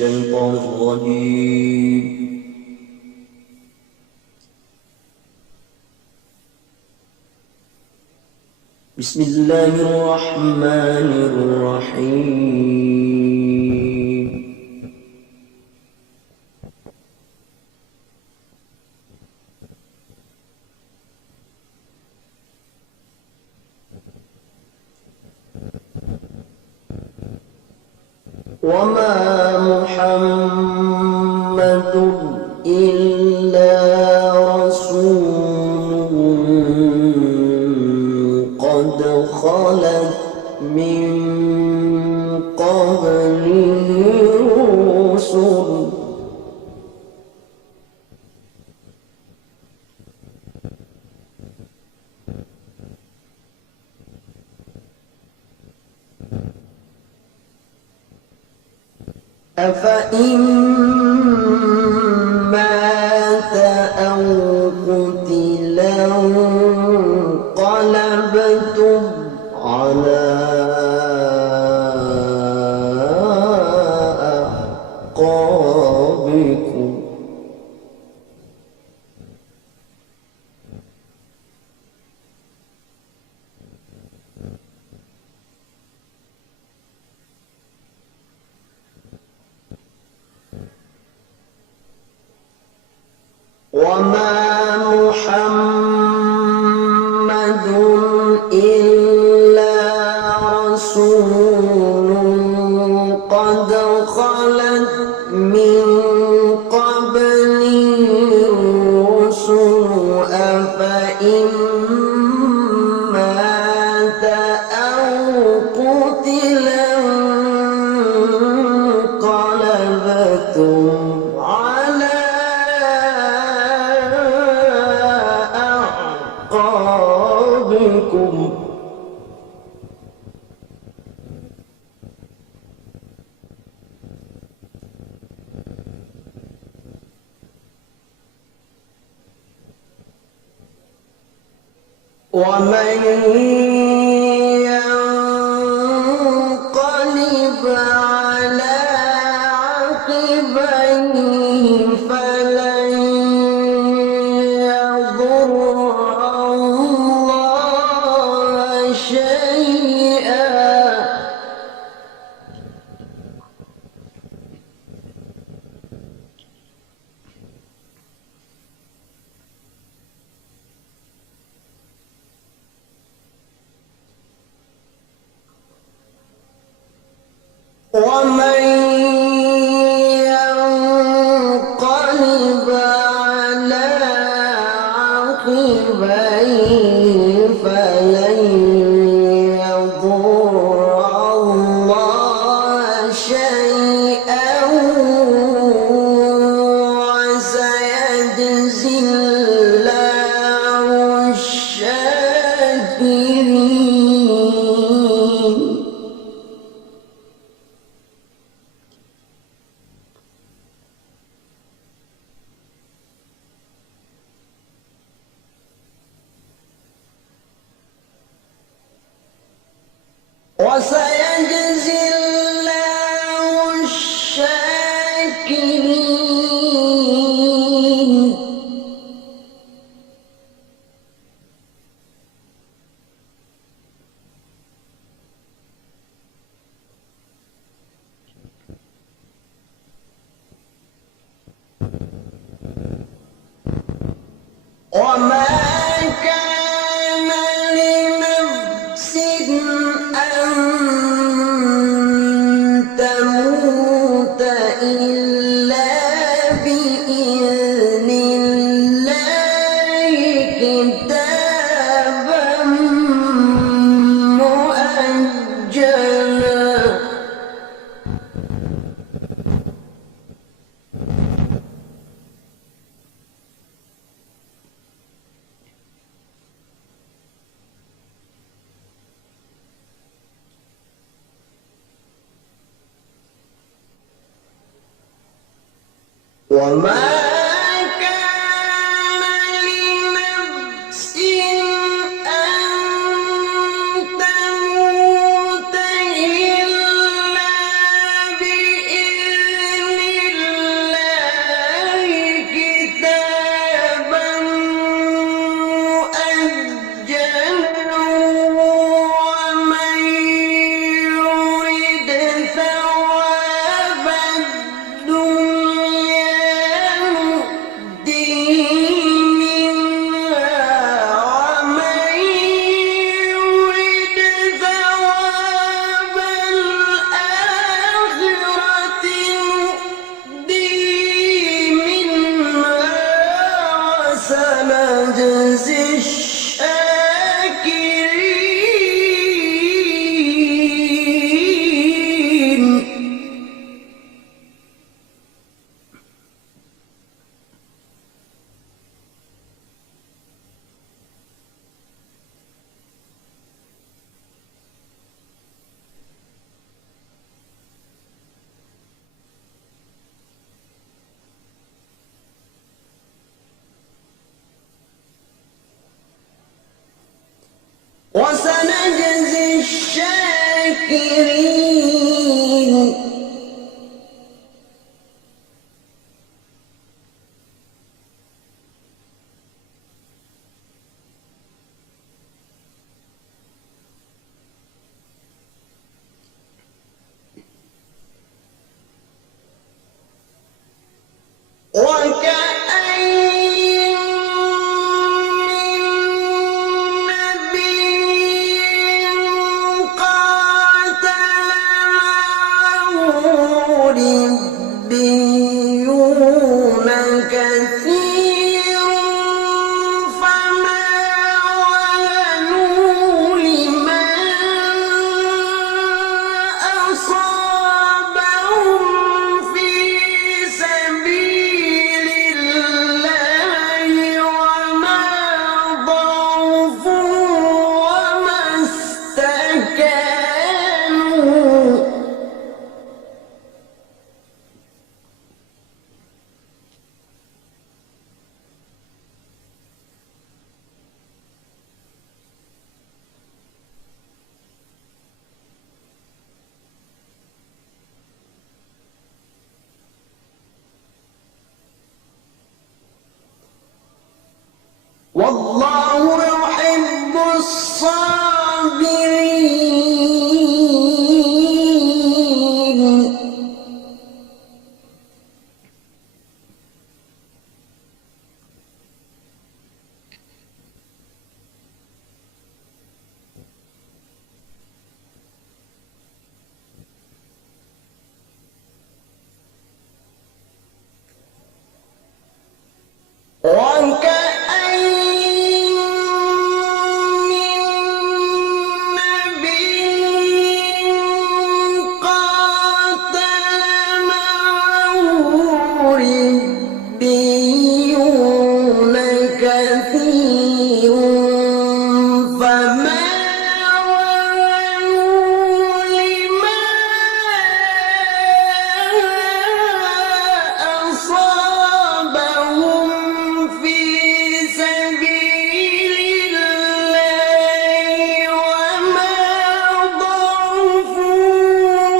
الشيطان الرجيم. بسم الله الرحمن الرحيم. وما محمد إلا رسول قد خلت من قبله الرسل أفإن مات أو قتل انقلبتم على أعقابكم وما محمد إلا رسول قد خلت من قبله الرسل أفإن مات أو قتل انقلبتم على أعقابكم ومن ينقلب على عقبيه فلن يضر الله شيئا ومن ينقلب على عقبيه فلن يضر الله شيئا وسيجزي الله الشاكرين. وسيجزي الله الشاكرين. وما كان لنفس أن تموت إلا بإذن الله كتابا مؤجلا. وما كان لنفس أن تموت إلا بإذن وسنجزي الشاكرين. وسنجزي الشاكرين. وكأين من نبي قاتل معه ربيون كثير فما وهنوا لما أصابهم في سبيل الله وما ضعفوا وما استكانوا. والله يحب الصابرين. وكأين من نبي قاتل معه ربيون كثير فما وهنوا لما أصابهم في سبيل الله وما ضعفوا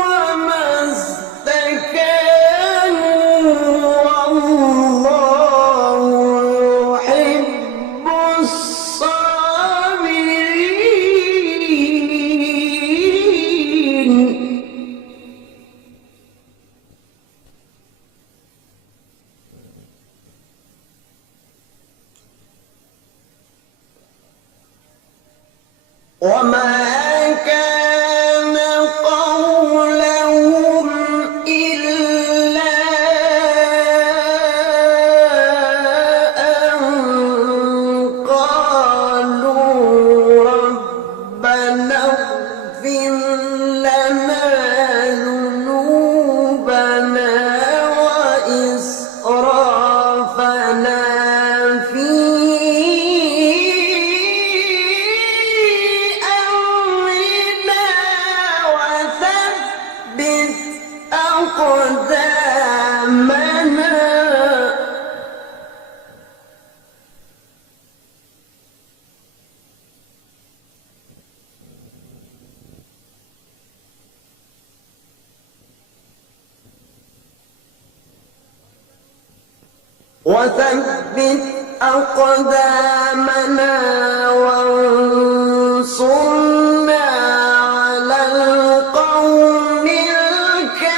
وما استكانوا. والله يحب الصابرين. وما كان قولهم إلا أن قالوا ربنا اغفر لنا ذنوبنا وإسرافنا في أمرنا وثبت أقدامنا. وثبت أقدامنا وانصرنا على القوم الكافرين.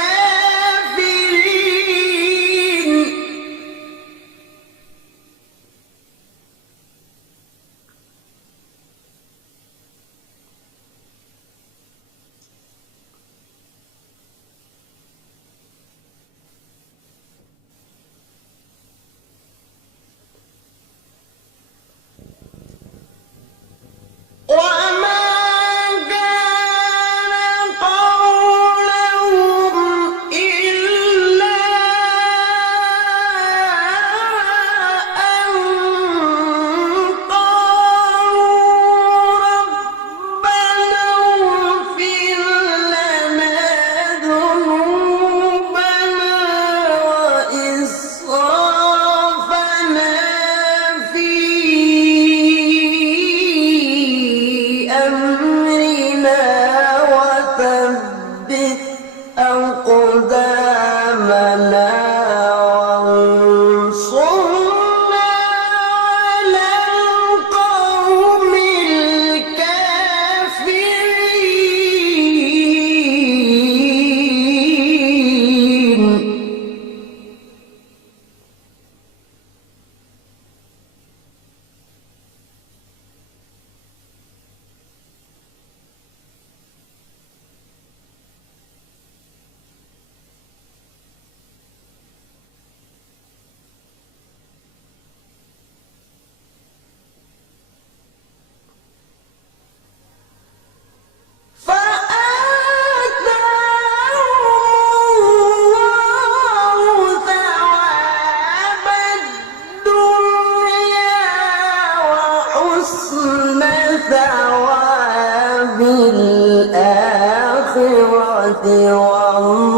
والله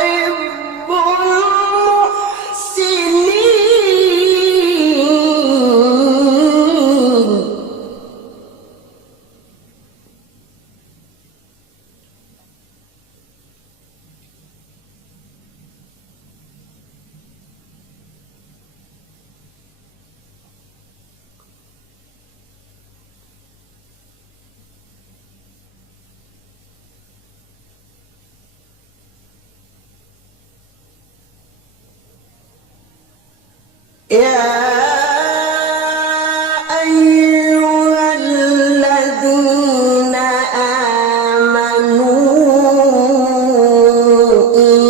يحب المحسنين. يا أيها الذين آمنوا إن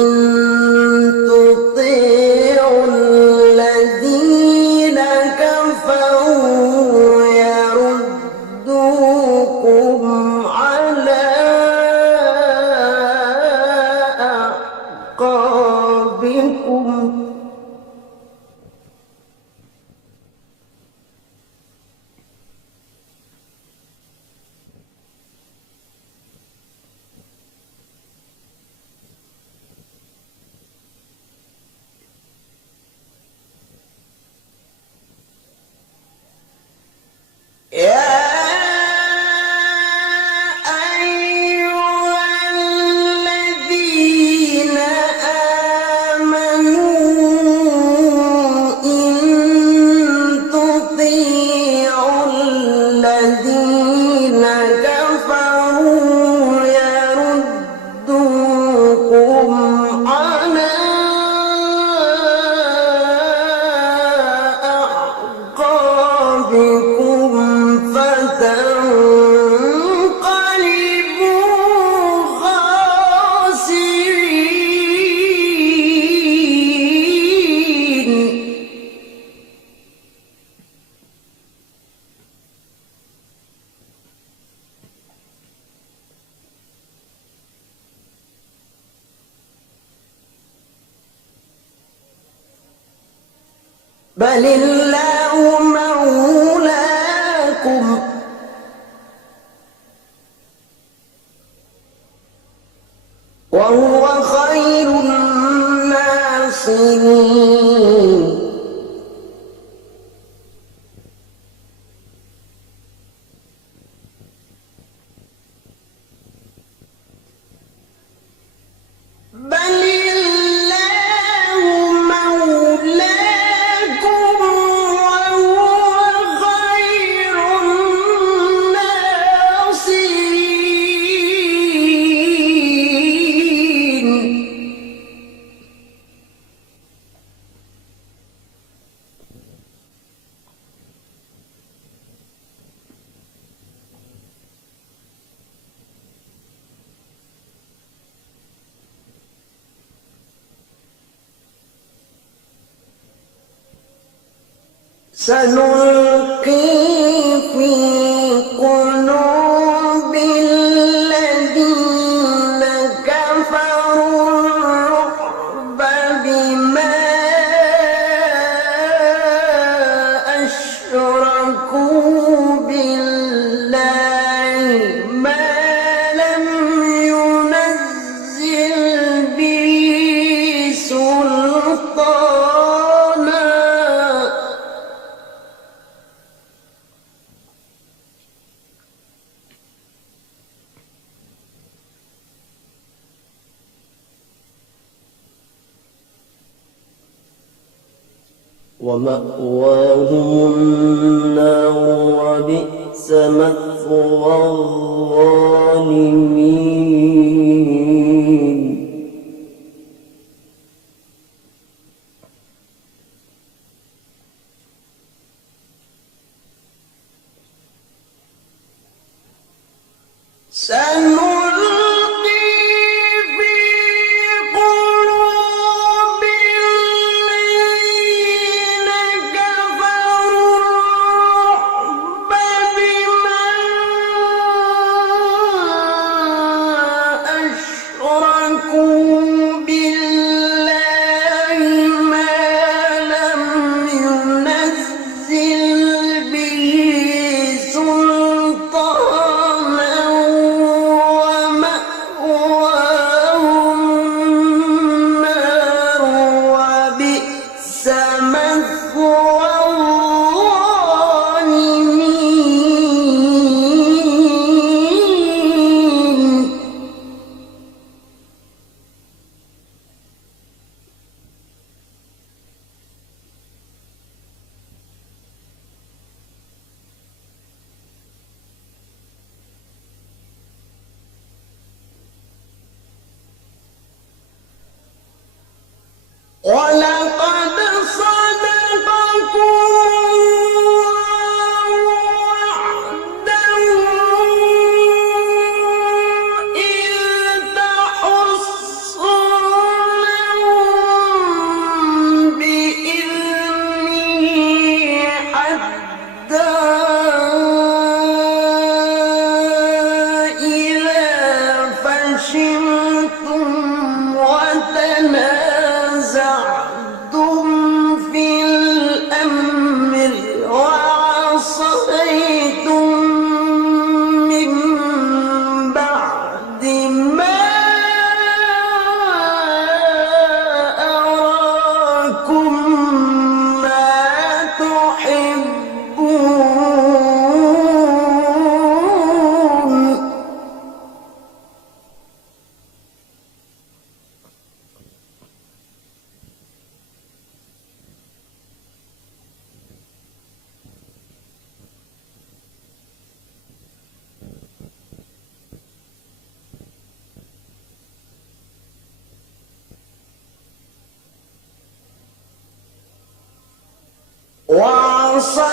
تطيعوا الذين كفروا يردوكم على أعقابكم يا أيها الذين آمنوا إن تطيعوا الذين كفروا يردوكم على أعقابكم فتنقلبوا خاسرين. بل الله مولاكم وهو خير الناصرين. بل الله مولاكم وهو خير الناصرين. سنلقي في قلوب الذين كفروا الرعب بما أشركوا بالله ما لم ينزل به سلطانا ومأواهم النار وبئس مثوى الظالمين. سنلقي في قلوب الذين كفروا الرعب بما أشركوا بالله ما لم ينزل به سلطانا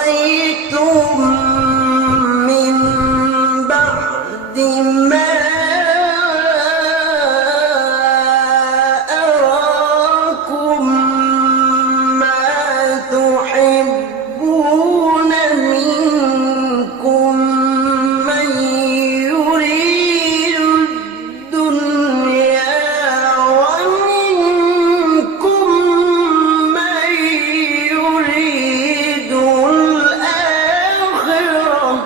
عَصَيْتُم مِّن بَعْدِ مَا أَرَاكُم مَّا تُحِبُّونَ مِنكُم مَّن يُرِيدُ الدُّنْيَا وَمِنكُم مَّن يُرِيدُ الْآخِرَةَ ۚ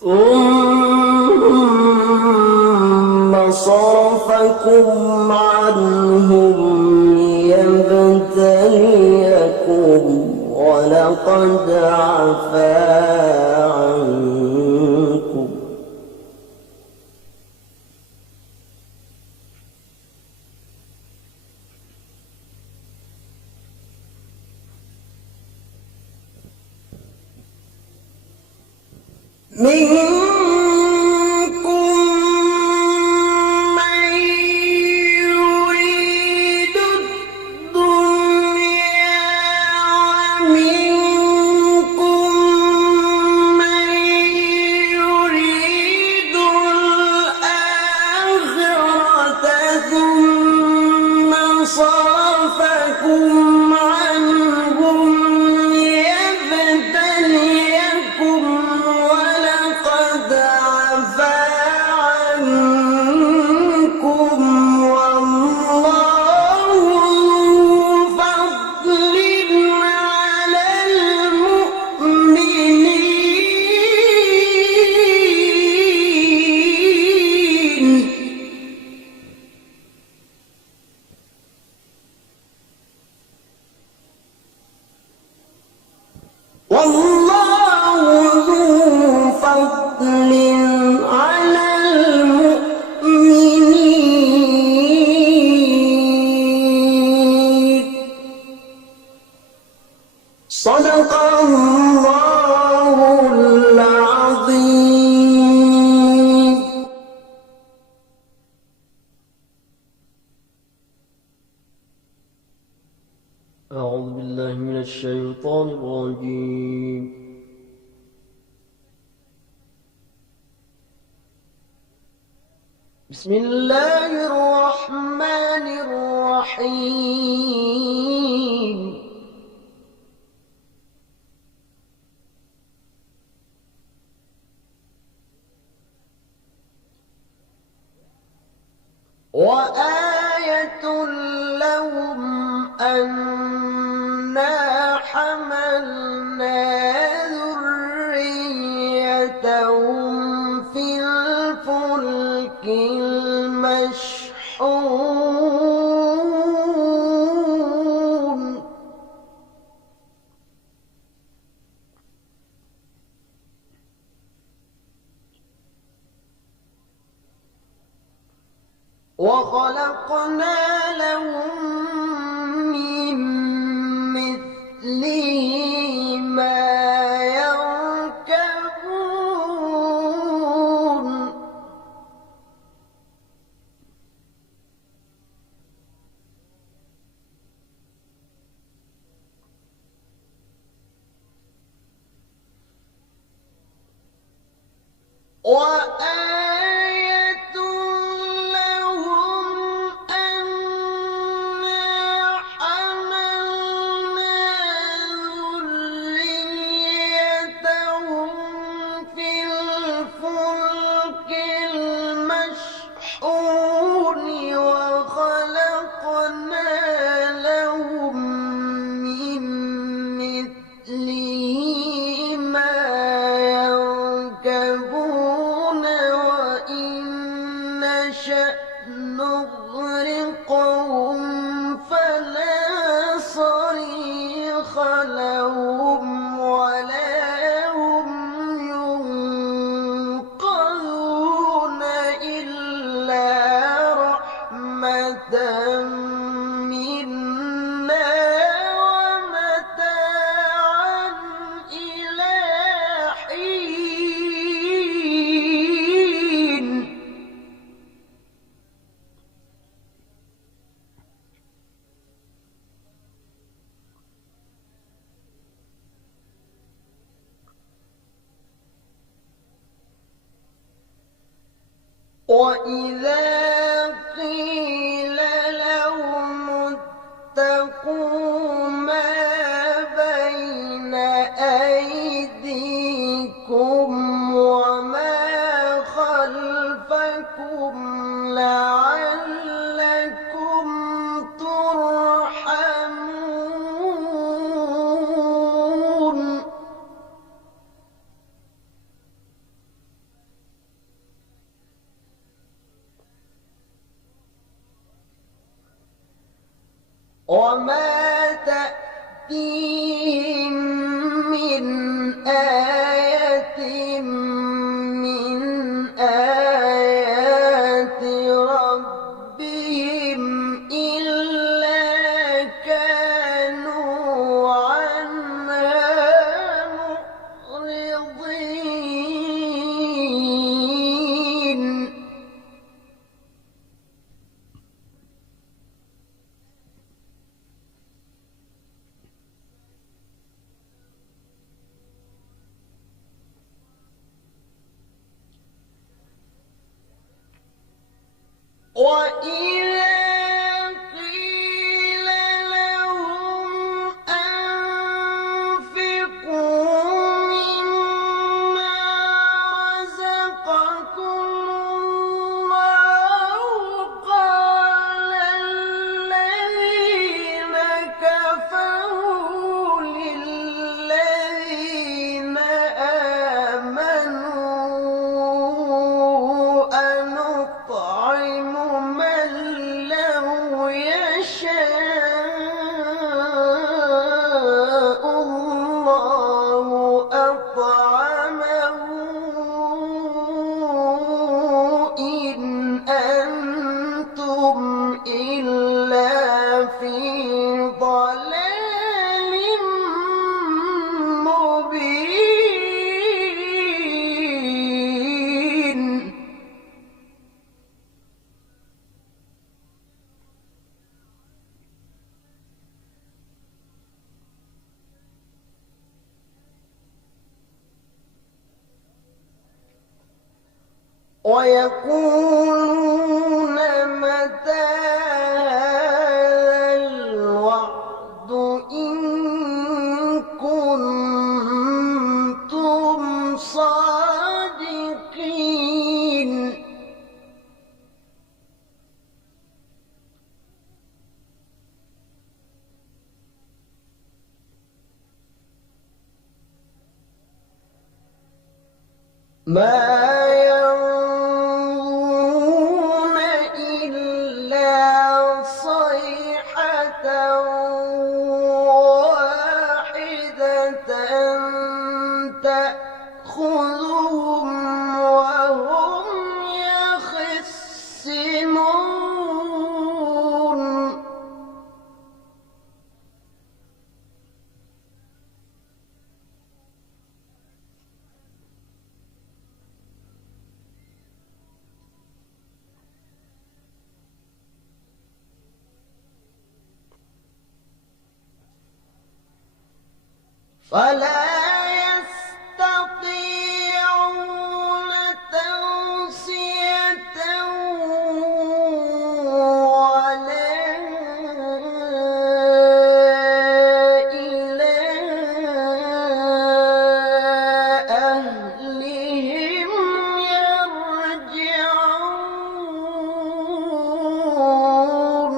ثُمَّ صَرَفَكُمْ عَنْهُمْ لِيَبْتَلِيَكُمْ وَلَقَدْ عَفَا عَنكُمْ. منكم من يريد الدنيا ومنكم من يريد الآخرة ثم صرفكم عنهم ليبتليكم ولقد عفا عنكم والله ذو فضل على المؤمنين. والله ذو فضل على المؤمنين. صدق الله العظيم. أعوذ بالله من الشيطان الرجيم. بسم الله الرحمن الرحيم. وآية لهم أنا حملنا ذريتهم في الفلك المشحون. وخلقنا لهم من مثله ما يركبون. وآية لهم أنا حملنا ذريتهم في الفلك المشحون وخلقنا لهم من مثله ما يركبون وإن نشأ نغرقهم فلا صريخ لهم ولا هم ينقذون إلا رحمة منا ومتاعا إلى وإذا قيل لهم اتقوا ما بين أيديكم وما خلفكم لعلكم ترحمون وما تأتيهم من آية من آيات ربهم إلا كانوا عنها معرضين وإذا قيل لهم أنفقوا مما رزقكم الله قال الذين كفروا للذين آمنوا أنطعم من لو يشاء الله أطعمه إن أنتم إلا في ضلال مبين ويقولون متى هذا الوعد إن كنتم صادقين ما ينظرون إلا صيحة واحدة تأخذهم وهم يخصمون فلا يستطيعون توصية ولا إلى أهلهم يرجعون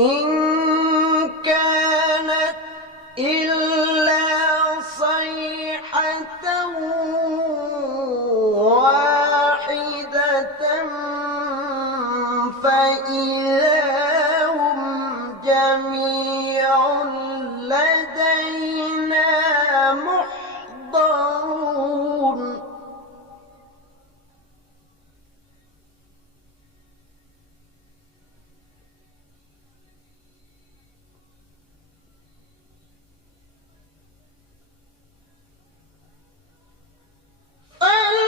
إن كانت إلا صيحة واحدة فإذا هم جميع لدينا محضرون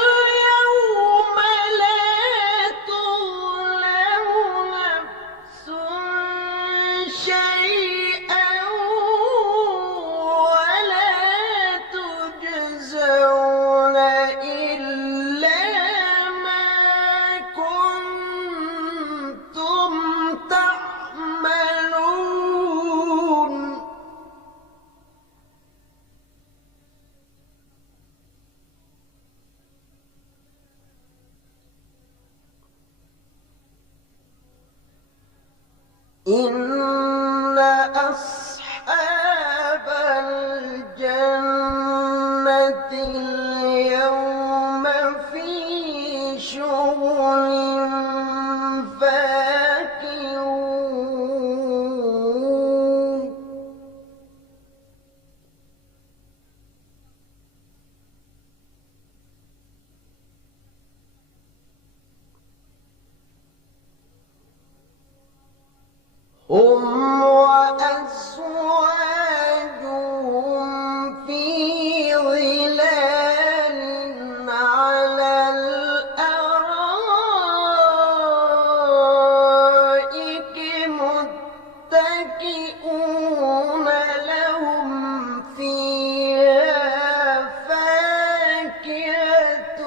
فاليوم لا تظلم نفس شيئا ولا تجزون إلا ما كنتم تعملون إن أصحاب الجنة اليوم في شغل فاكهون هم وأزواجهم في ظلال على الأرائك متكئون لهم فيها فاكهة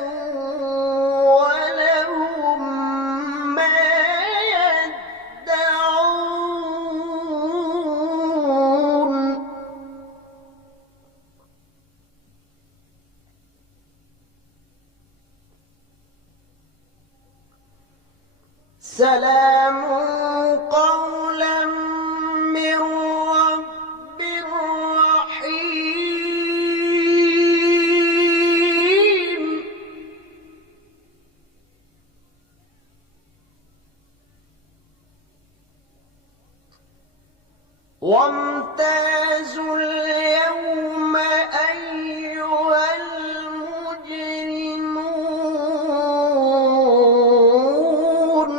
ولهم ما يدعون سلام قولا من رب رحيم وامتازوا اليوم أيها المجرمون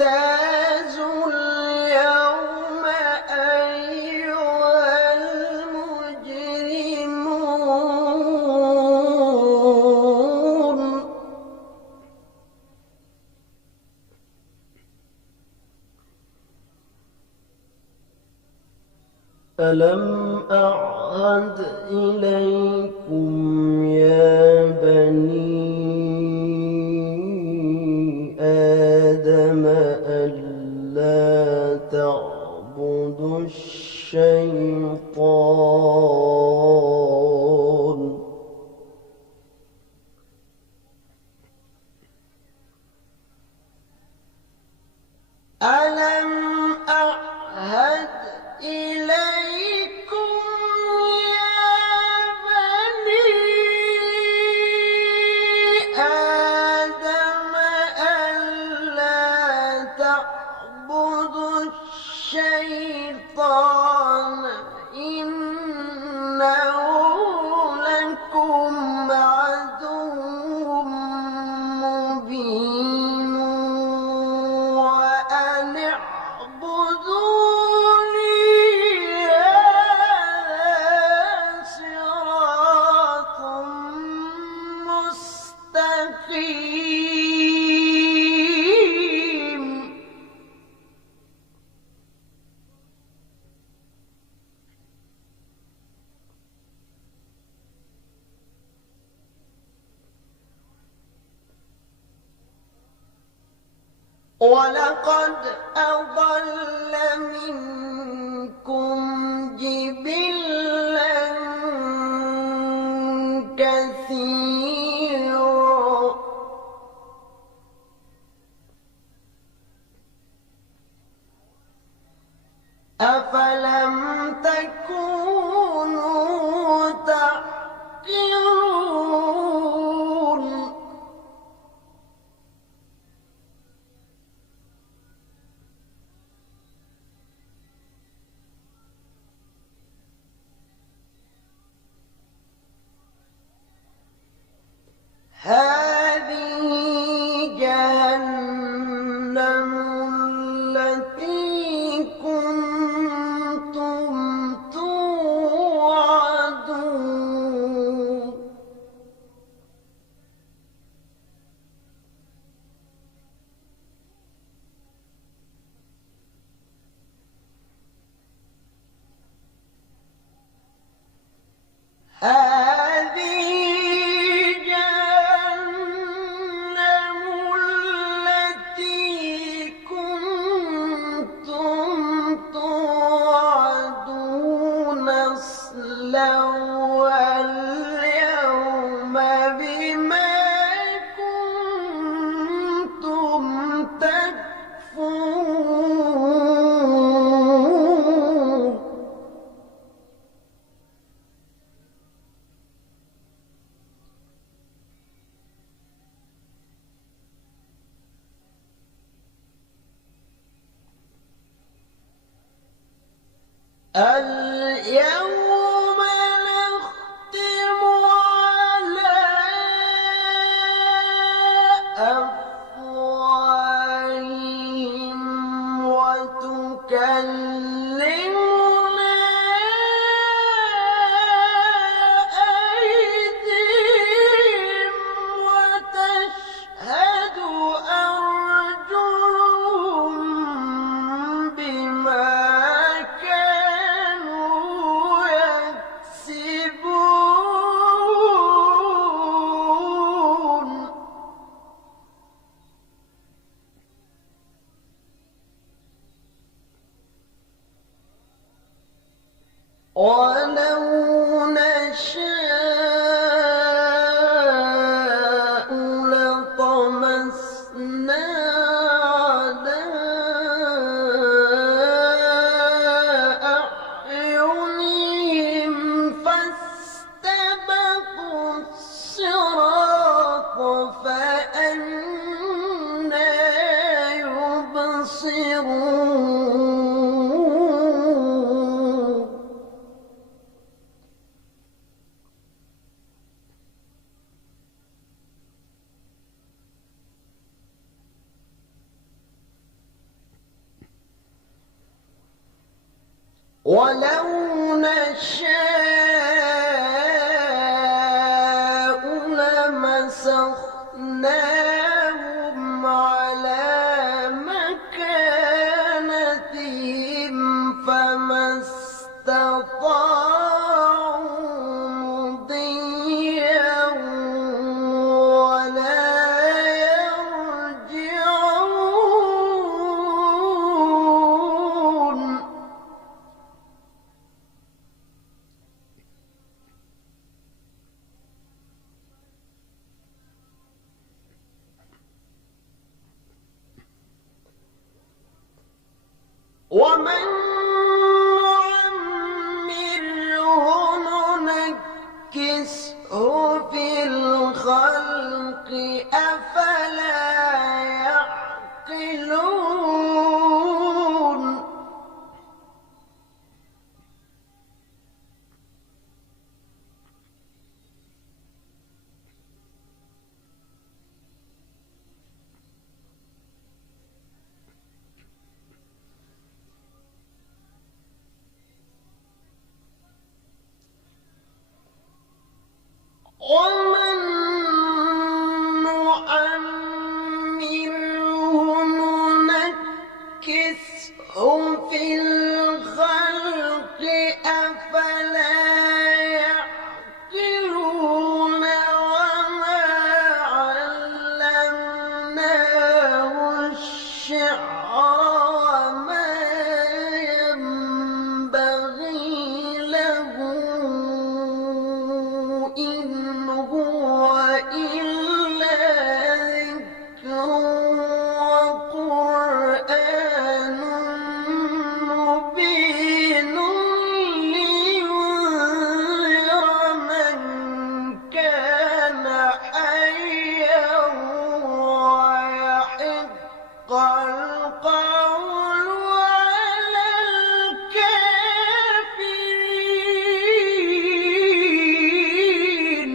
وامتازوا اليوم أيها المجرمون ألم أعهد إليكم يا بني آدم ألا تعبدوا الشيطان ألم أعهد إليكم يا بني آدم ألا تعبدوا الشيطان إنه لكم عدو مبين وأن اعبدوني هذا صراط مستقيم ولقد أضل منكم جبلا كثيرا يكلمنا أيديهم وتشهد أرجلهم بما كانوا يكسبون ولو نشاء لطمسنا على أعينهم فاستبقوا الصراط فأنى يبصرون ولو نشاء لمسخناهم على مكانتهم فما استطاعوا مضيا ولا يرجعون ومن نعمره ننكسه في الخلق أفلا يعقلون ومن نعمره ننكسه في الخلق أفلا يعقلون وما علمناه الشعر وما ينبغي له إن هو إلا ذكر وقرآن مبين لينذر من كان حيا ويحق القول على الكافرين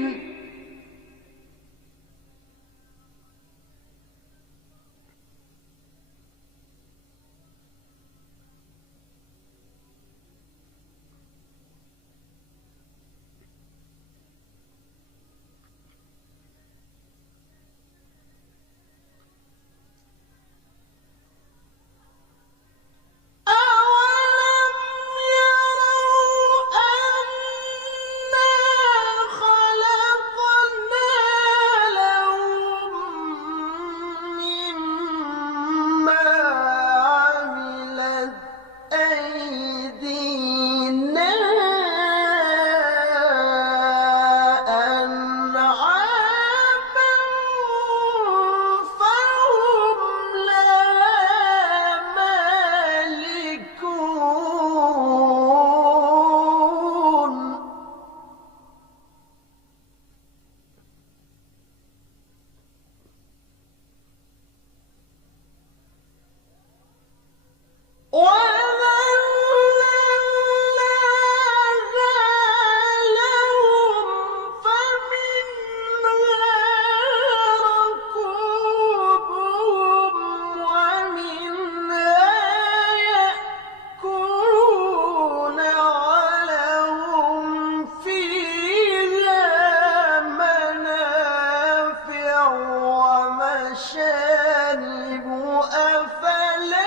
الكذب أفلا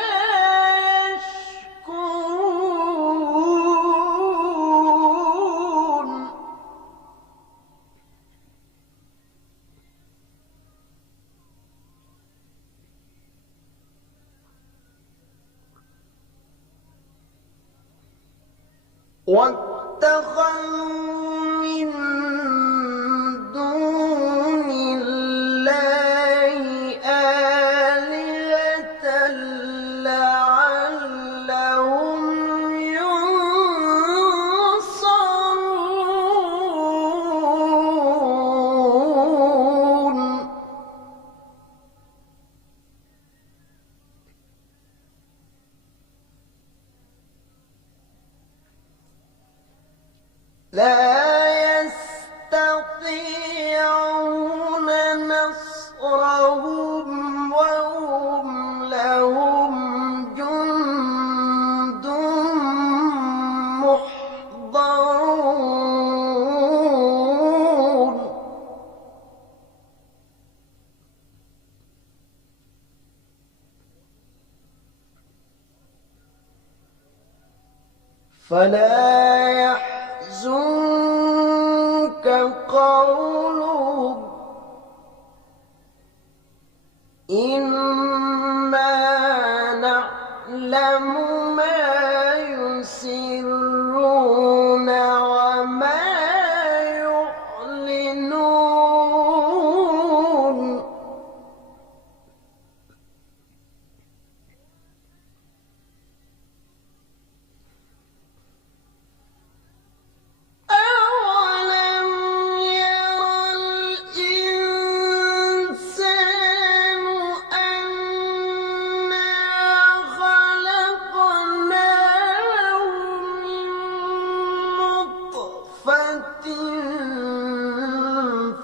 يشكرون واتخذوا من دون الله آلهة لعلهم ينصرون لا يستطيعون نصرهم وهم لهم جند محضرون فلا يحزنك قولهم إنا نعلم ما يسرون وما يعلنون أولم ير الإنسان أنا خلقناه من نطفة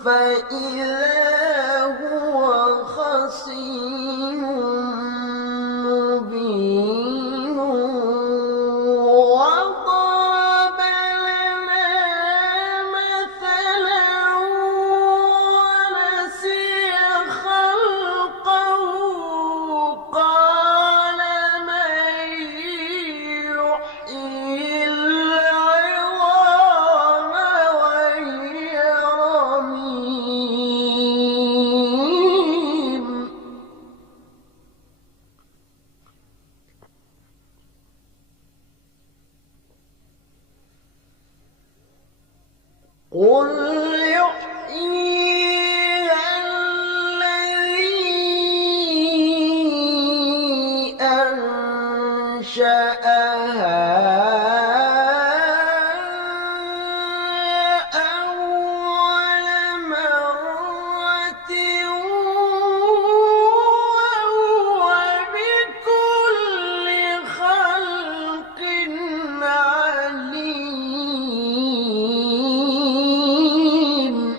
فإذا هو خصيم مبين وضرب لنا مثلا ونسي خلقه قال من يحيي العظام وهي رميم قل يحييها الذي أنشأها أول مرة وهو بكل خلق عليم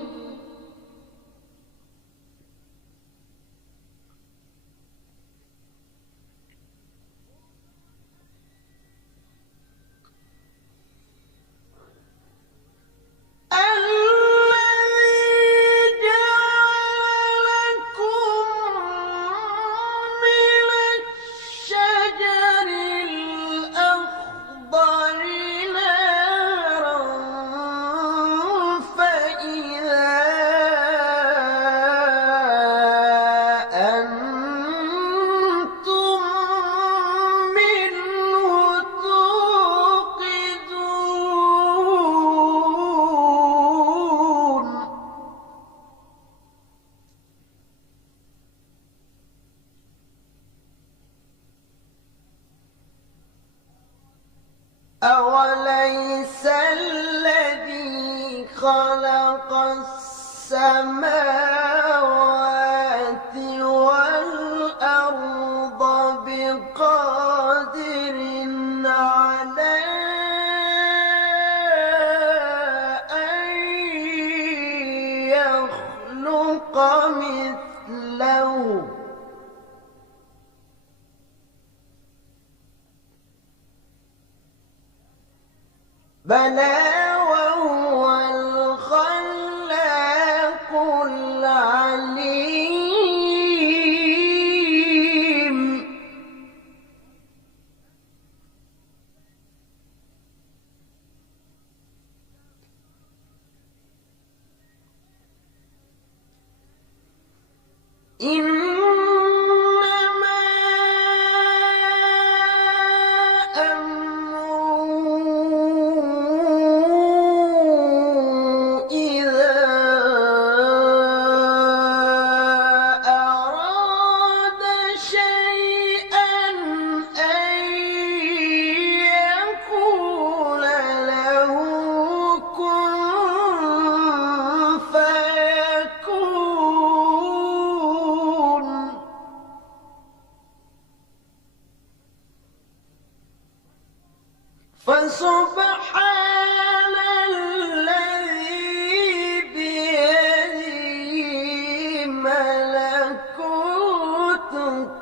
الذي جعل لكم من الشجر الأخضر نارا فإذا أنتم منه توقدون أوليس الذي خلق السماوات والأرض بقادر على أن يخلق مثله بلى وهو الخلاق العليم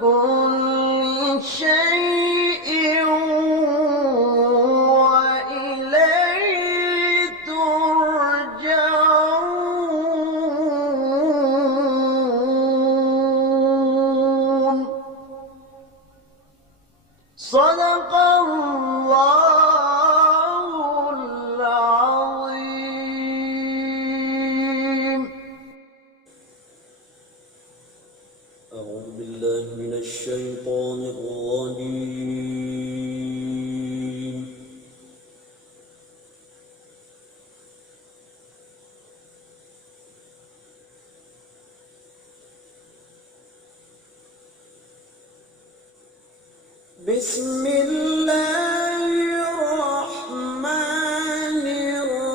كل شيء وإليه ترجعون. صدق الله العظيم. أعوذ بالله من الشيطان الرجيم. بسم الله الرحمن الرحيم.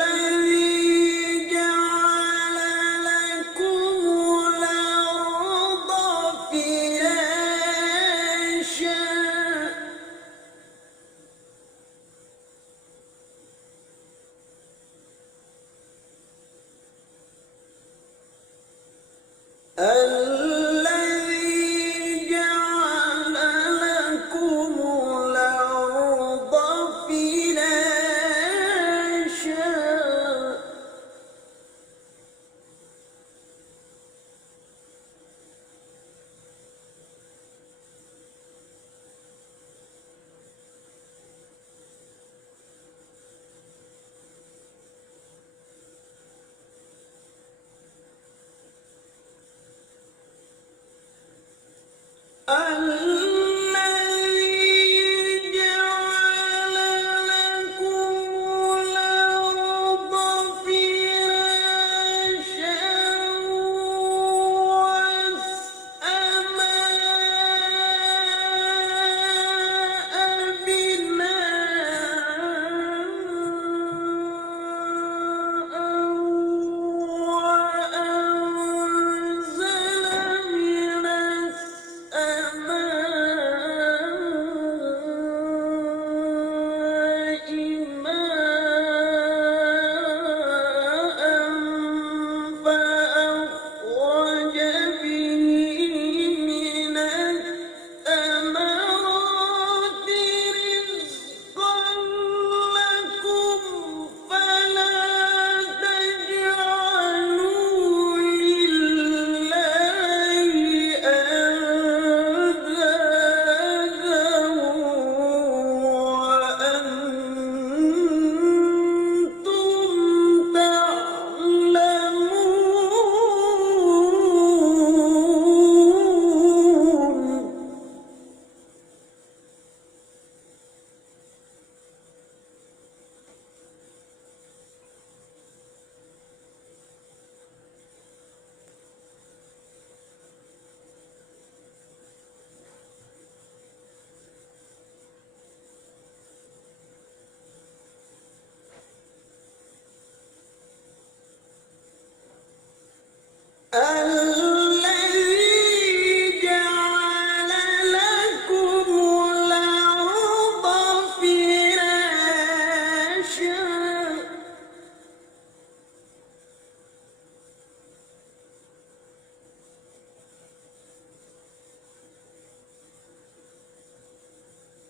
الذي جعل لكم الأرض فراشا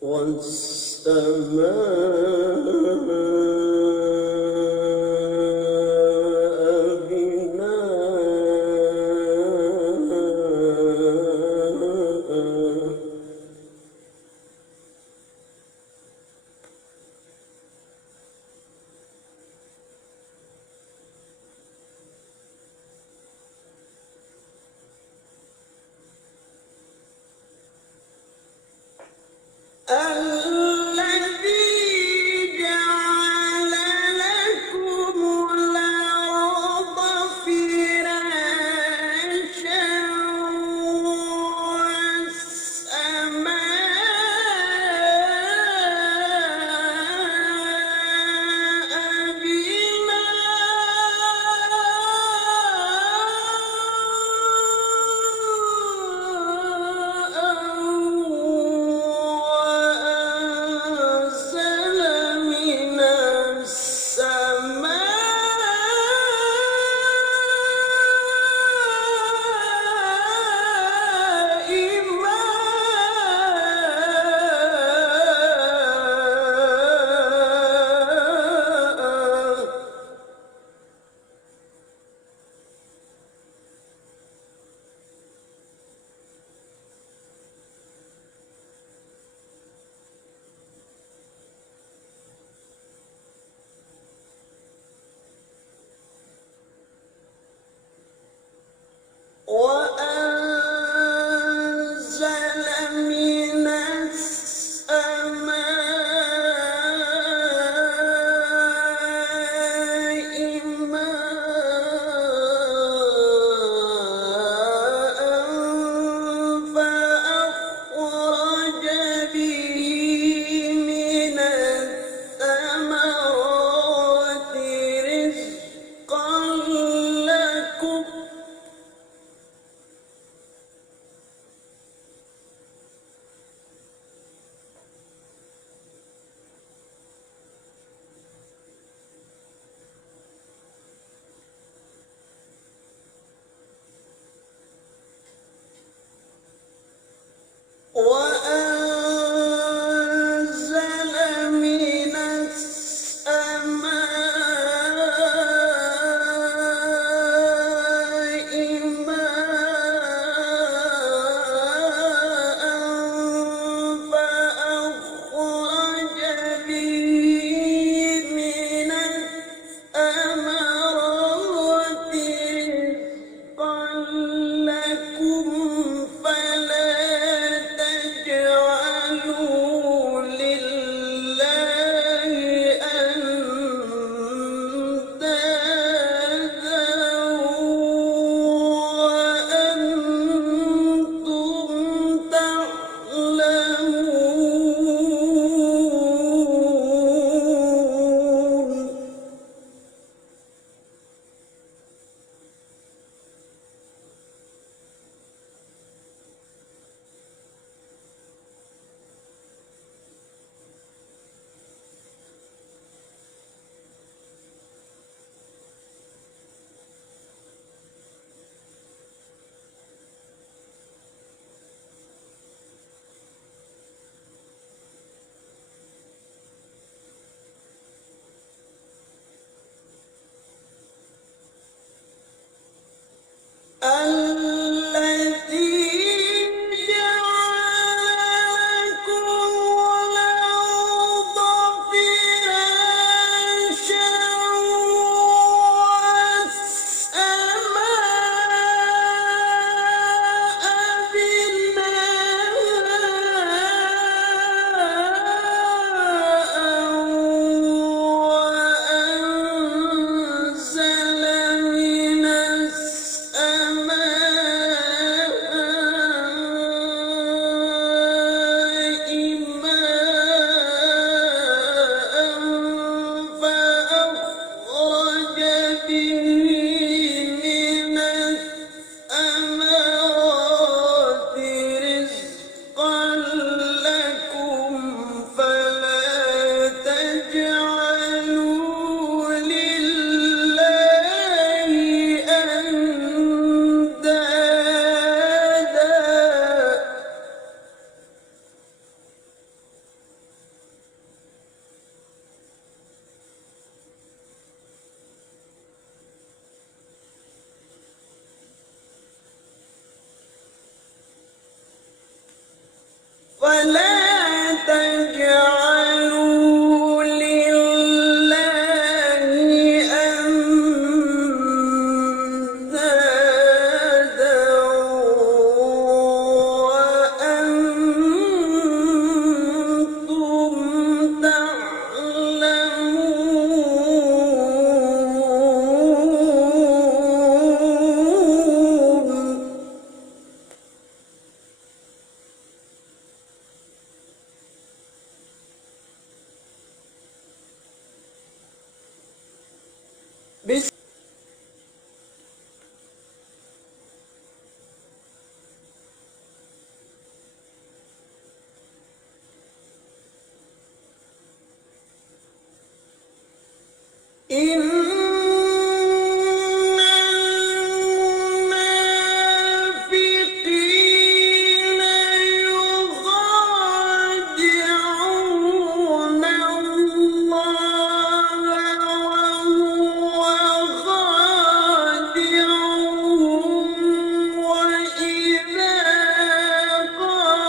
والسماء بناء الذي جعل لكم الأرض فراشا والسماء بناء ولا تجعلوا لله أندادا وأنتم تعلمون. إن المنافقين يخادعون الله وهو خادعهم وإذا قاموا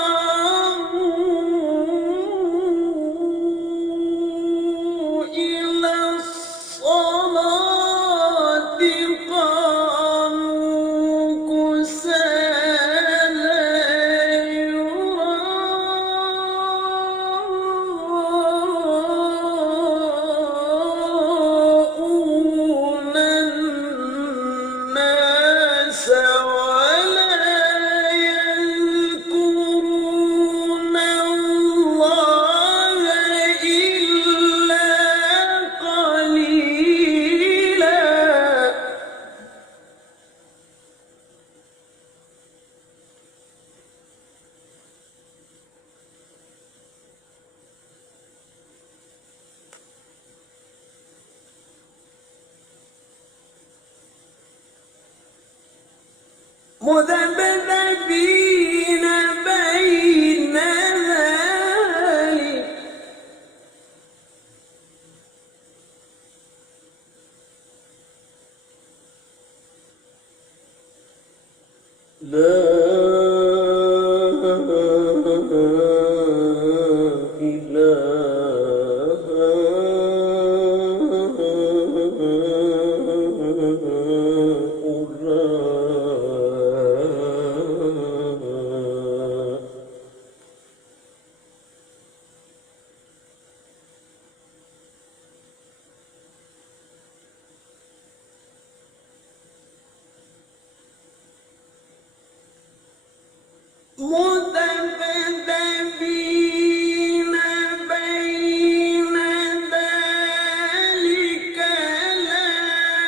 إلى الصلاة قاموا كسالى يراءون الناس ولا يذكرون الله إلا قليلا. مذبذبين بين ذلك لا مذبذبين بين ذلك لا إله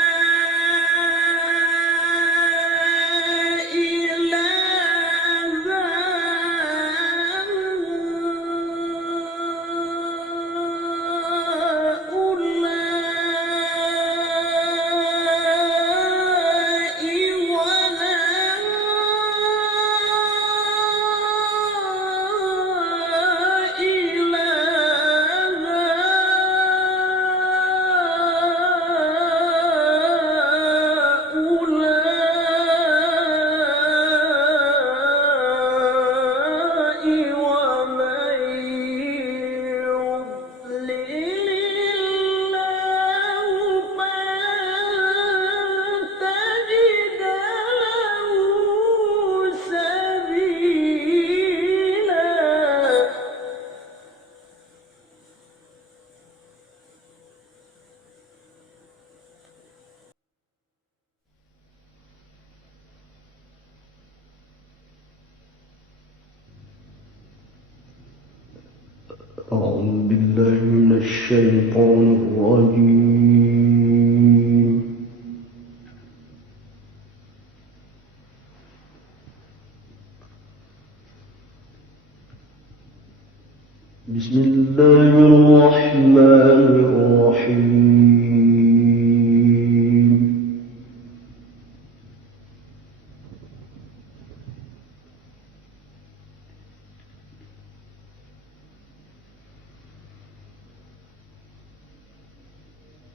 أعوذ بالله من الشيطان الرجيم. بسم الله الرحمن الرحيم.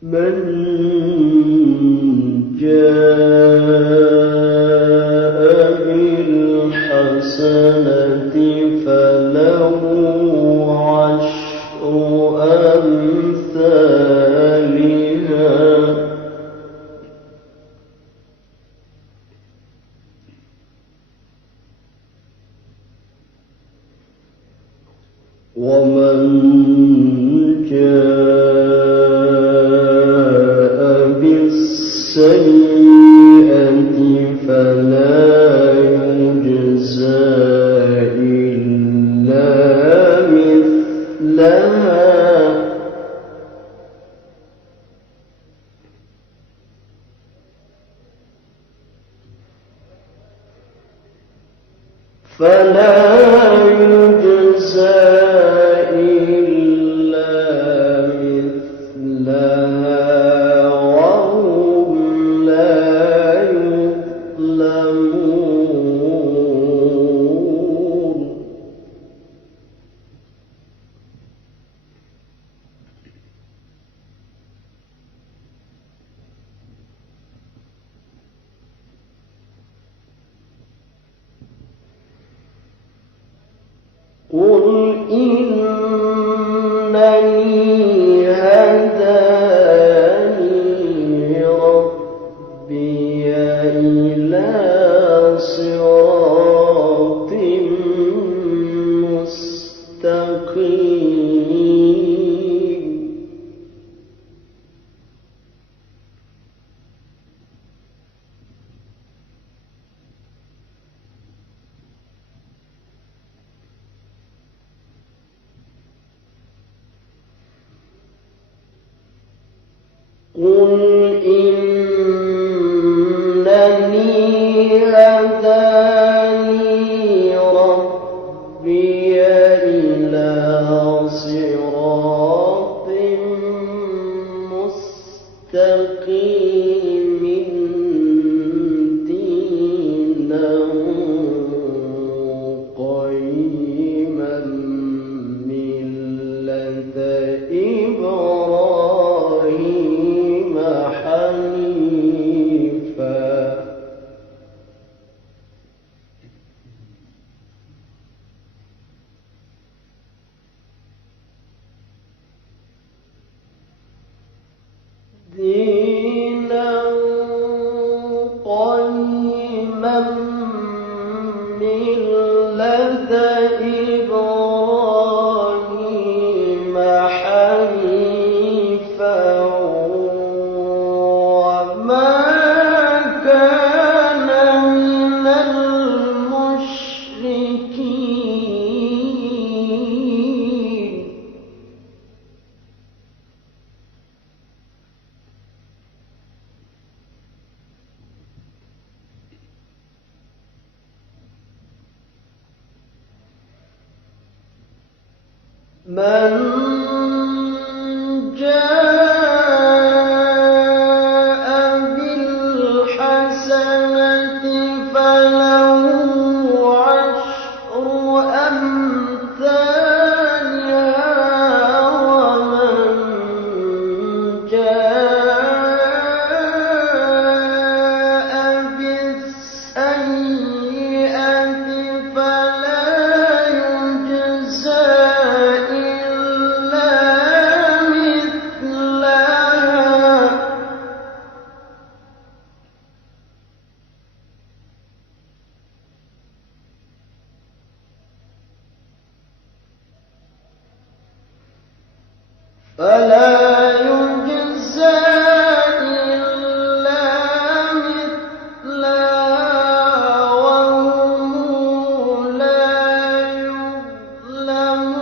من جاء بالحسنة فله ومن جاء بالسيئة فلا يجزى إلا مثلها وهم لا يظلمون. قل إنني هداني ربي إلى صراط مستقيم قل إنني هداني ربي إلى صراط مستقيم دينا قيما ملة إبراهيم حنيفا دينا قيما ملة إبراهيم حنيفا وما كان من المشركين. من جاء بالحسنة فله عشر أمثالها ومن جاء بالسيئة فلا يجزى إلا مثلها وهم لا يظلمون.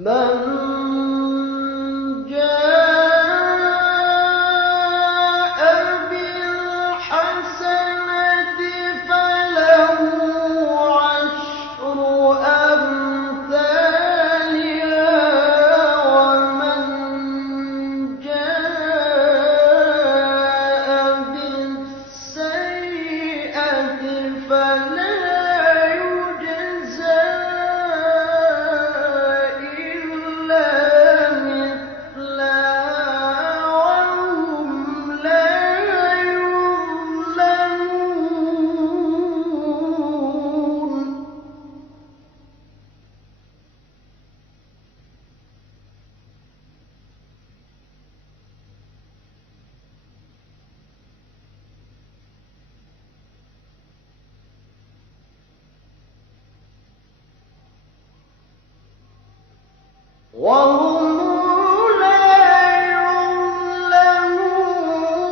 من جاء بالحسنة فله عشر أمثالها ومن جاء بالسيئة فلا يجزى إلا وهم لا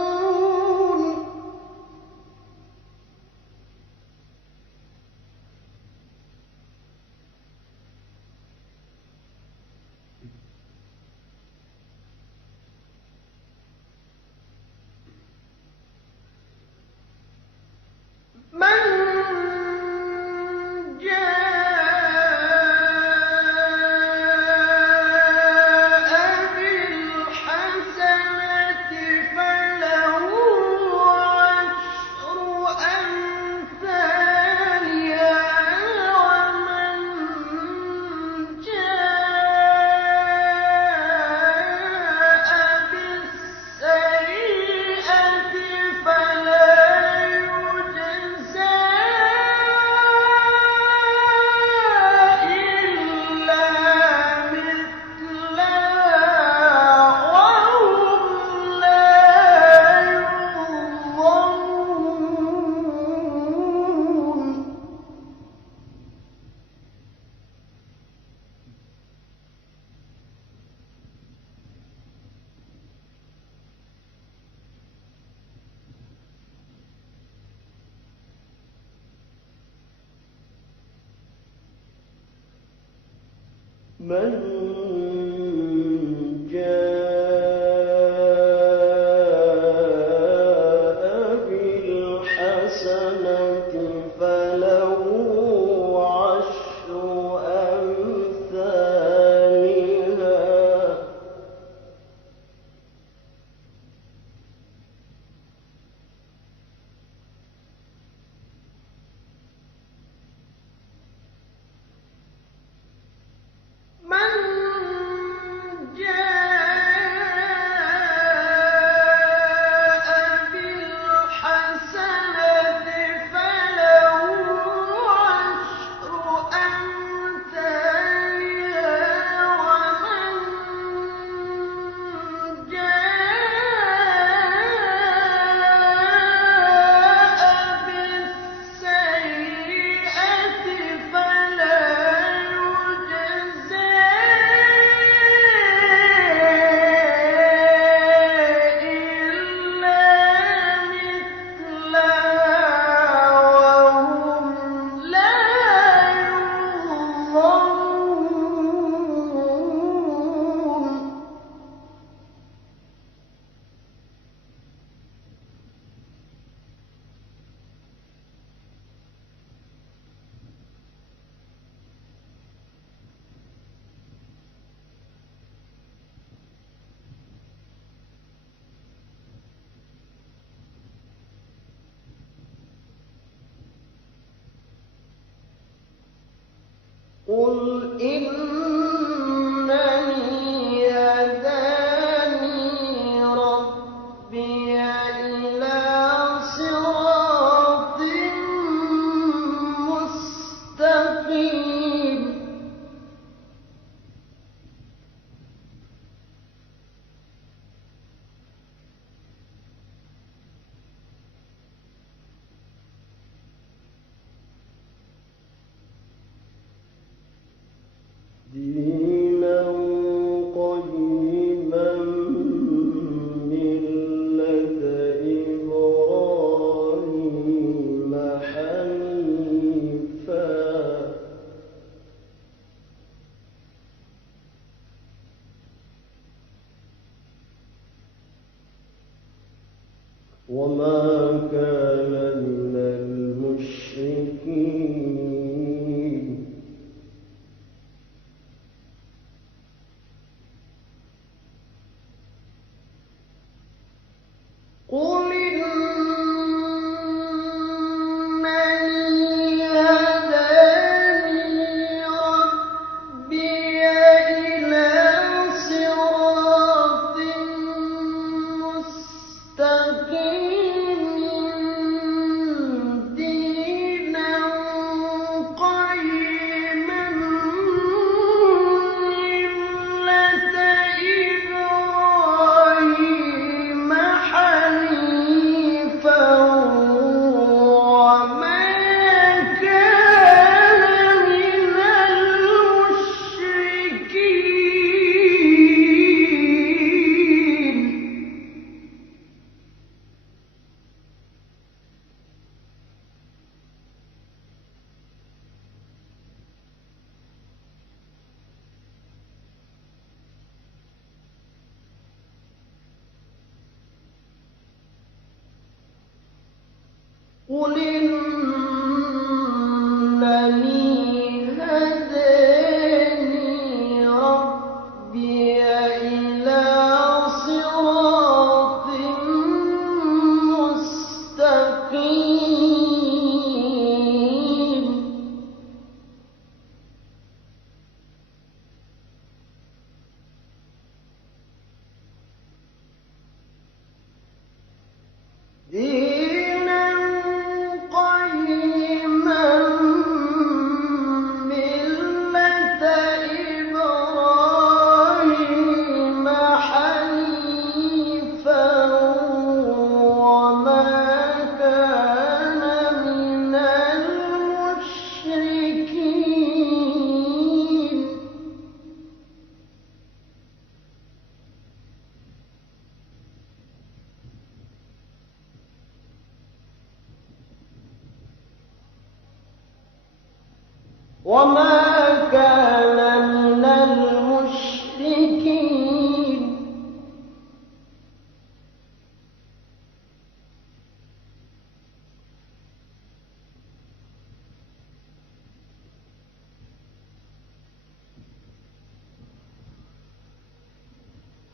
يظلمون من جاء بالحسنة فله عشر أمثالها ومن جاء بالسيئة فلا يجزى إلا مثلها وهم لا يظلمون من جاء بالحسنة فله عشر أمثالها من جاء بالحسنة فله عشر أمثالها ومن جاء بالسيئة فلا يجزى إلا مثلها وهم لا يظلمون قل إنني هداني ربي إلى صراط مستقيم دينا قيما ملة إبراهيم حنيفا وما كان من المشركين قل إنني هداني ربي إلى صراط مستقيم دينا قيما ملة إبراهيم حنيفا قل إنني هداني ربي إلى صراط مستقيم دينا قيما ملة إبراهيم حنيفا وما كان من المشركين وما كان من المشركين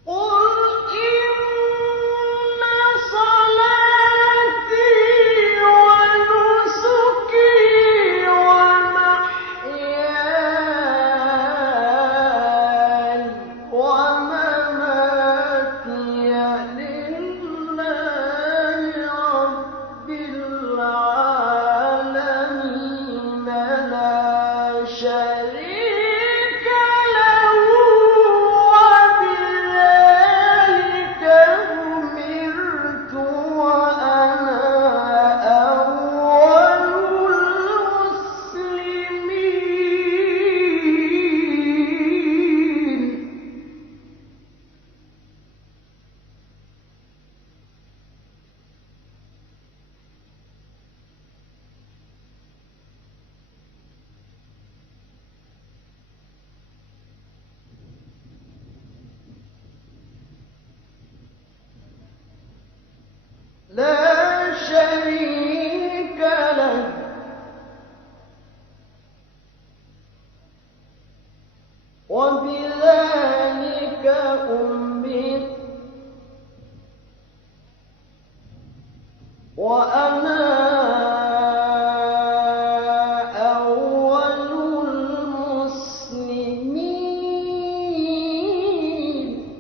قل إن صلاتي ونسكي ومحياي ومماتي لله رب العالمين لا شريك له وبذلك أمرت وأنا أول المسلمين لا شريك له وبذلك أمرت وأنا أول المسلمين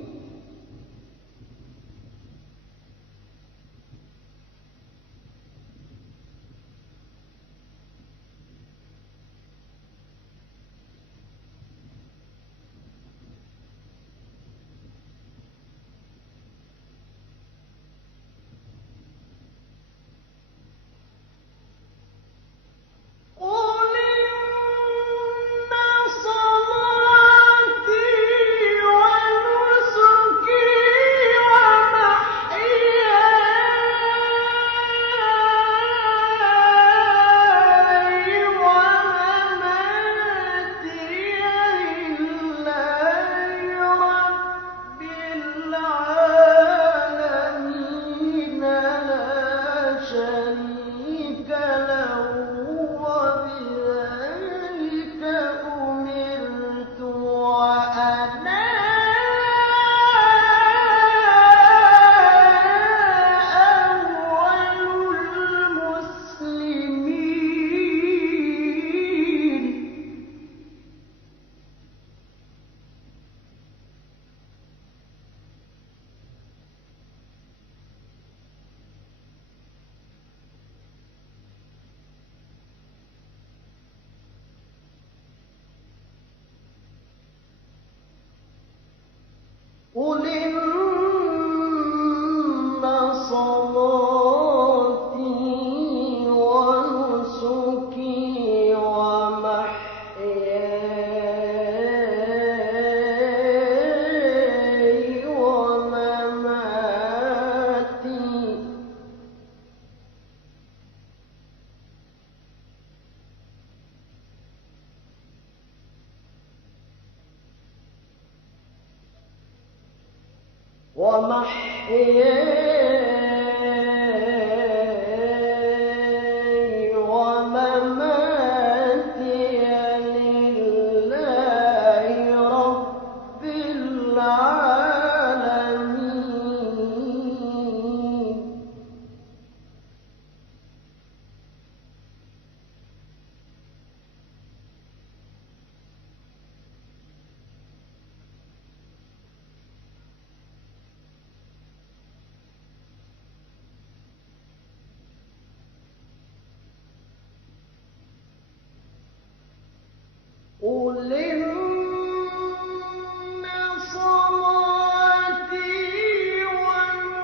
قل إن صلاتي ونسكي ومحياي ومماتي لله رب العالمين لا شريك له وبذلك أمرت وأنا أول المسلمين قل إن صلاتي ونسكي ومحياي ومماتي ومحياي قل إن صلاتي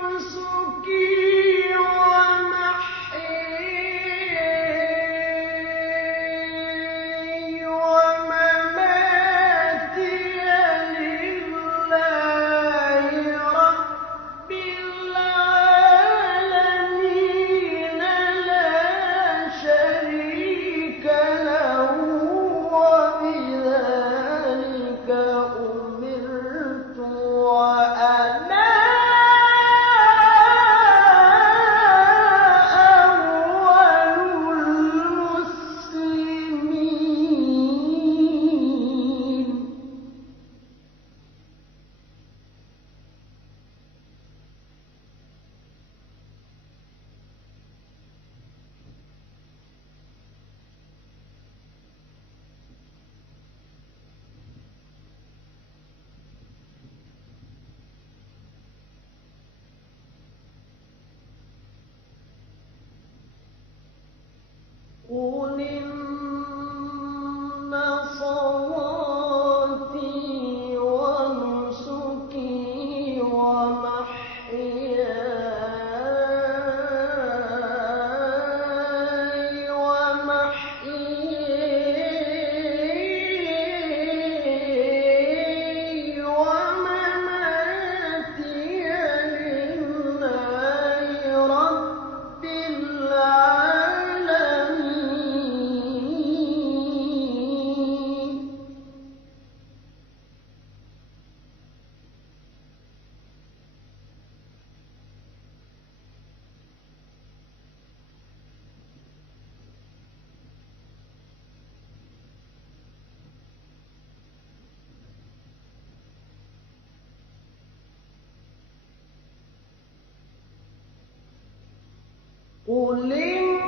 ونسكي ومحياي ومماتي لله رب العالمين لا شريك له وبذلك أمرت وأنا أول المسلمين. قل إن صلاتي ونسكي ومحياي ومحياي ومماتي لله رب العالمين. قل إن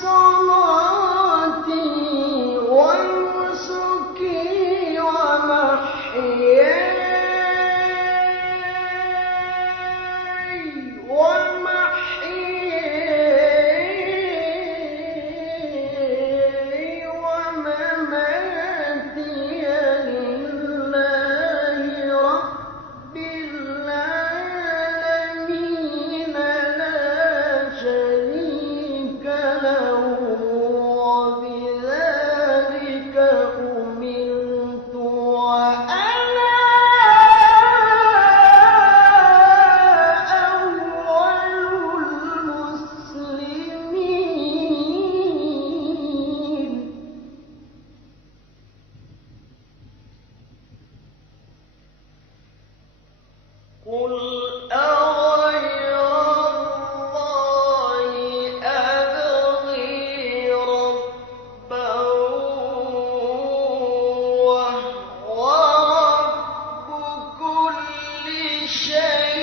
صلاتي ونسكي ومحياي ومحياي ومماتي لله رب العالمين لا شريك له وبذلك أمرت وأنا أول المسلمين. قل أغير الله أبغي ربا وهو رب كل شيء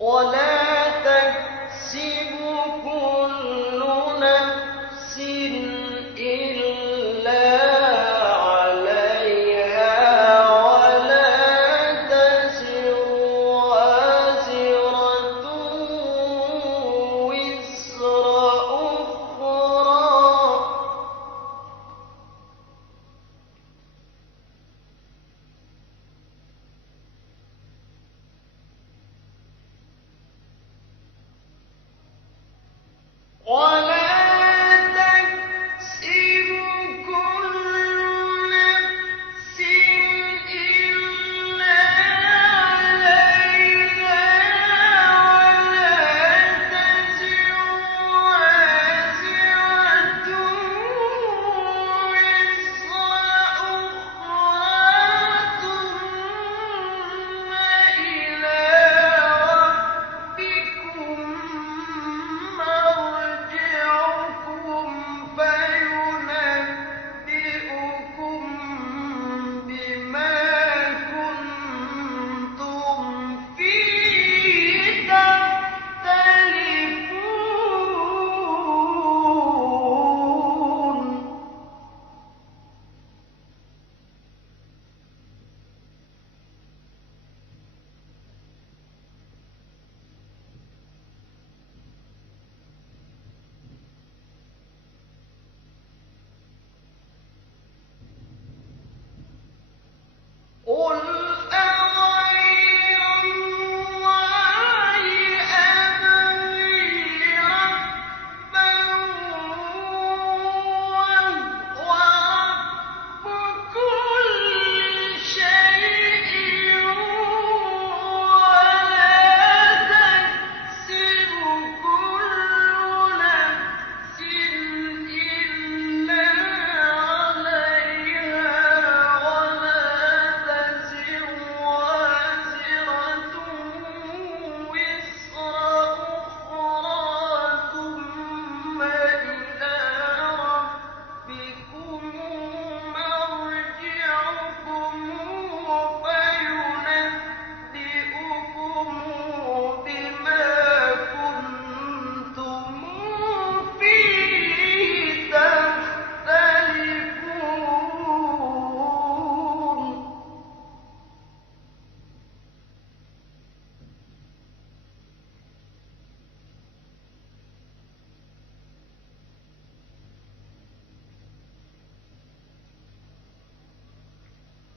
ولا تكسب كل نفس إلا عليها ولا تزر وازرة وزر أخرى ولا تكسب كل نفس إلا عليها ولا تزر وازرة وزر أخرى ثم إلى ربكم مرجعكم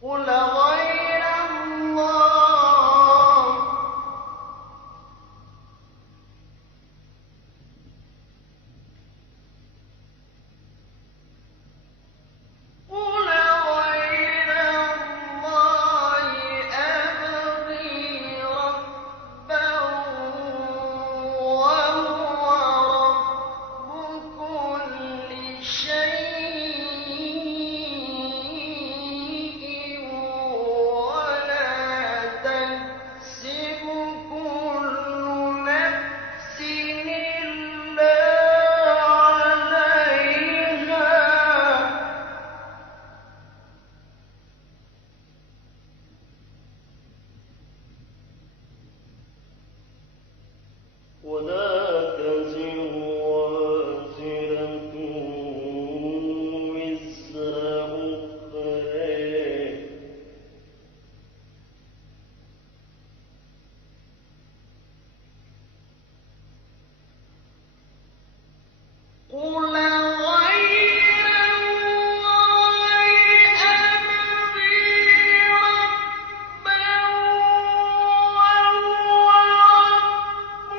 قُلْ غَيْرَ اللَّهِ أَبْغِي رَبًّا وَهُوَ رَبُّ كُلِّ شَيْءٍ وَلَا تَكْسِبُ كُلُّ نَفْسٍ إِلَّا عَلَيْهَا ۚ وَلَا تَزِرُ وَازِرَةٌ وِزْرَ أُخْرَىٰ ۚ قُلْ غَيْرَ اللَّهِ أَبْغِي رَبًّا وَهُوَ رَبُّ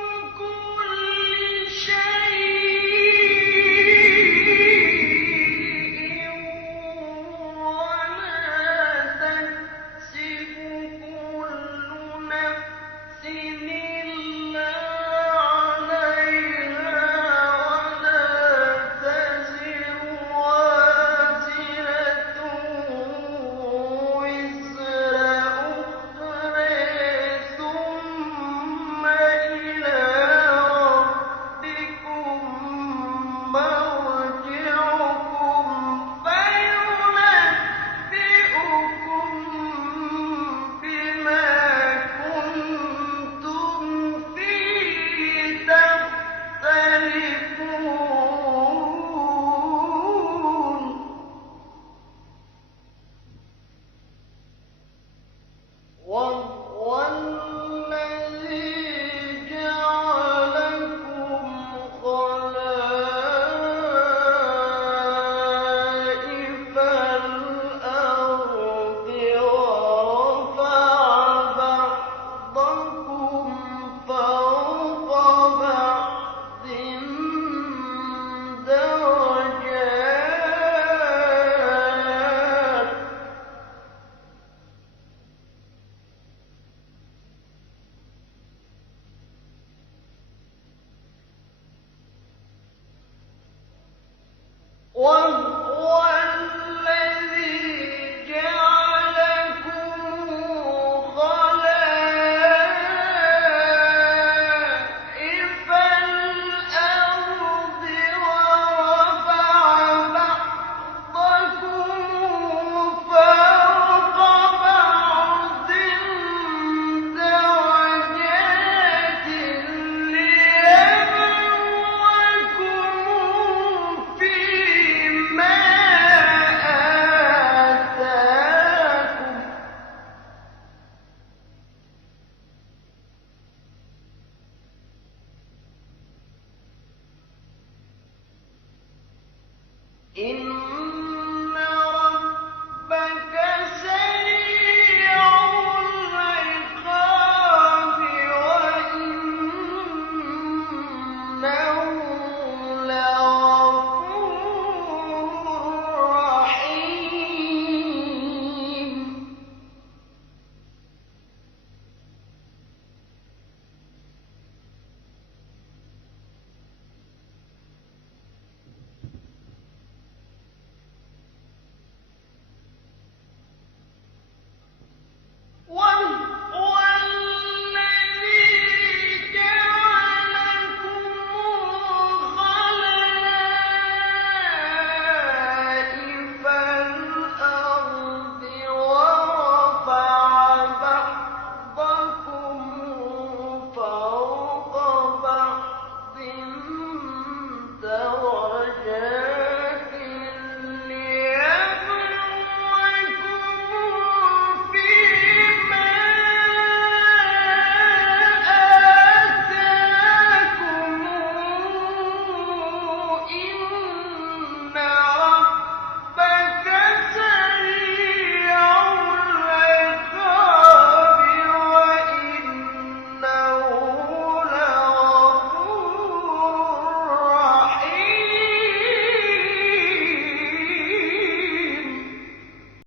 كُلِّ شَيْءٍ وَلَا تَكْسِبُ كُلُّ نَفْسٍ إِلَّا عَلَيْهَا ۚ وَلَا تَزِرُ وَازِرَةٌ وِزْرَ أُخْرَىٰ ۚ ثُمَّ إِلَىٰ رَبِّكُم مَّرْجِعُكُمْ فَيُنَبِّئُكُم بِمَا كُنتُمْ فِيهِ تَخْتَلِفُونَ وَهُوَ الَّذِي جَعَلَكُمْ خَلَائِفَ الْأَرْضِ وَرَفَعَ بَعْضَكُمْ فَوْقَ بَعْضٍ دَرَجَاتٍ وَهُوَ الَّذِي جَعَلَكُمْ خَلَائِفَ الْأَرْضِ وَرَفَعَ بَعْضَكُمْ فَوْقَ بَعْضٍ دَرَجَاتٍ لِّيَبْلُوَكُمْ فِيمَا آتَاكُمْ ۗ إِنَّ